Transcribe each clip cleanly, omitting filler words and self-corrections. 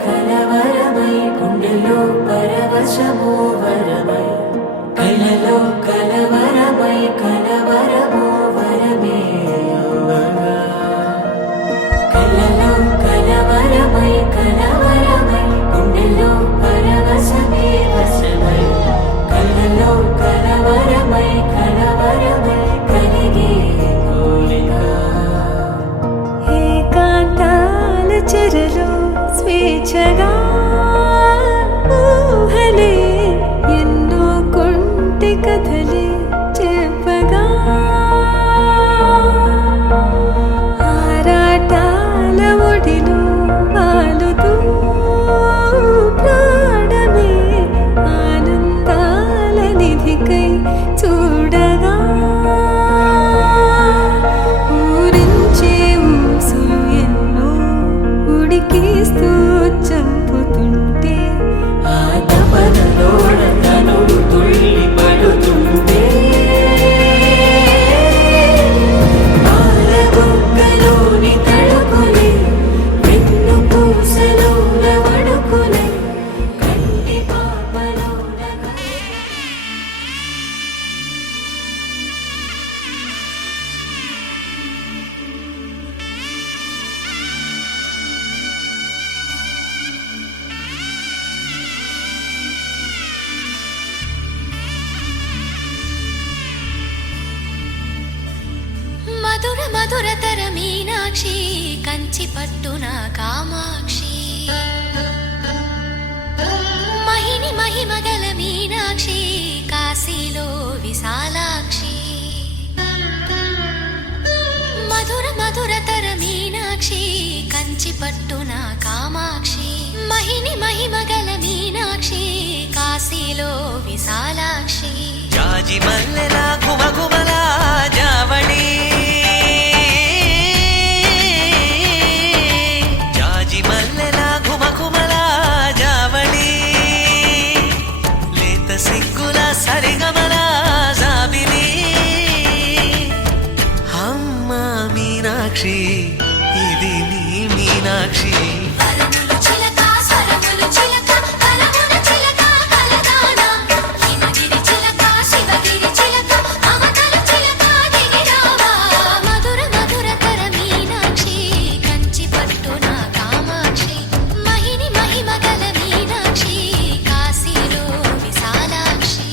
కలవరమై గుండెలో పరవశమో వరమై కలలో కలవరమై కలవరమో వరమే యోగగా కలలో కలవరమై కలవరమై గుండెలో పరవశమే వశమై కలలో కలవరమై కలవరమై కలిగే కోరిక ఏకాంతాల చెరలో స్వేచ్ఛగా ఊహలే ఎన్నో కొంటె కథలే చెప్పగా ఆరాటాల ఒడిలో వాలుతూ ప్రాణమే ఆనందాల నిధికై చూడగా ఊరించే ఊసులు ఎన్నో ఉడికిస్తూ చంపుతుంటే ఆ తపనలోన తనువు తుళ్ళి పడుతుంటే పాలబుగ్గలోని తడుకులే వెన్ను పూసలోన వడుకులే కంటి పాపలోన మధుర మధురతర మీనాక్షి కంచి పట్టున కామాక్షి మహిని మహిమగల మీనాక్షి కాశీలో విశాలాక్షి మధుర మధురతర మీనాక్షి కంచి పట్టున కామాక్షి మహిని మహిమగల మీనాక్షి కాశీలో విశాలాక్షి జాజి మల్లెలా గుమగుమలా జావళి జాజి మల్లెలా గుమగుమలా జావళి లేత సిగ్గుల సరిగమల జాబిలి అమ్మ మీనాక్షి ఇది నీ మీనాక్షి వరములు చిలక స్వరములు చిలక కలమున చిలక కలదాన హిమగిరి చిలక శివగిరి చిలక మమతలు చిలక దిగిరావా మధుర మధురతర మీనాక్షి కంచి పట్టున కామాక్షి మహిని మహిమగల మీనాక్షి కాశీలో విశాలాక్షి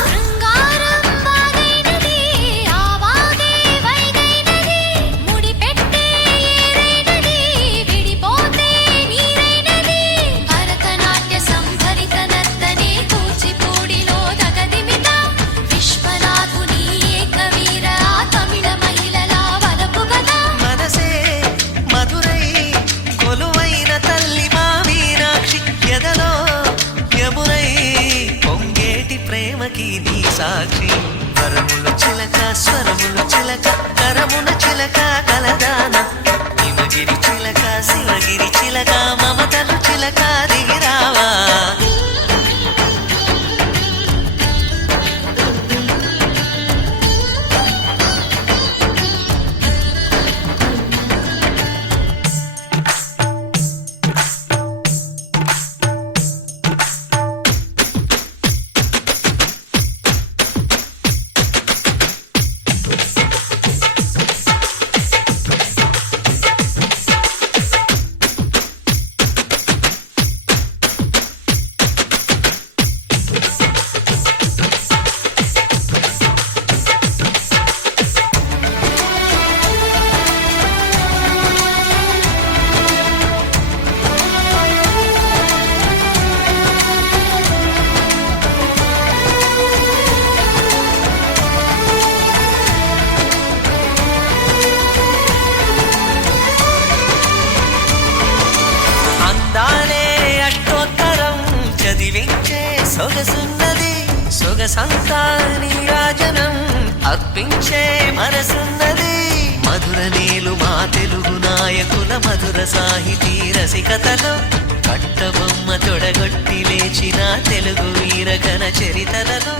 శృంగారం బాగైనది ఆవాగే వైగైనది ముడిపెట్టే ఏరైనది విడిపోతే నీరైనది భరతనాట్య సంభరిత నర్తనే కూచిపూడిలో దగదిమిత విశ్వనాథుని ఏకవీర తమిళ మహిళల వలపు గదా మనసే మధురై కొలువైన తల్లి మా మీనాక్షి ఎదలో యమునై పొంగేటి ప్రేమకి నీ సాక్షి వరములు చిలక స్వరములు చిలక కరమున చిలక కలదాన హిమగిరి చిలక శివగిరి చిలక మమతలు చిలక దిగిరావా సొగసున్నది సొగసంతా నీరాజనం అర్పించే మనసున్నది మధుర నేలు మా తెలుగు నాయకుల మధుర సాహితీ రసికతలో కట్టబొమ్మ తొడగొట్టి లేచిన తెలుగు వీరగణ చరితలలో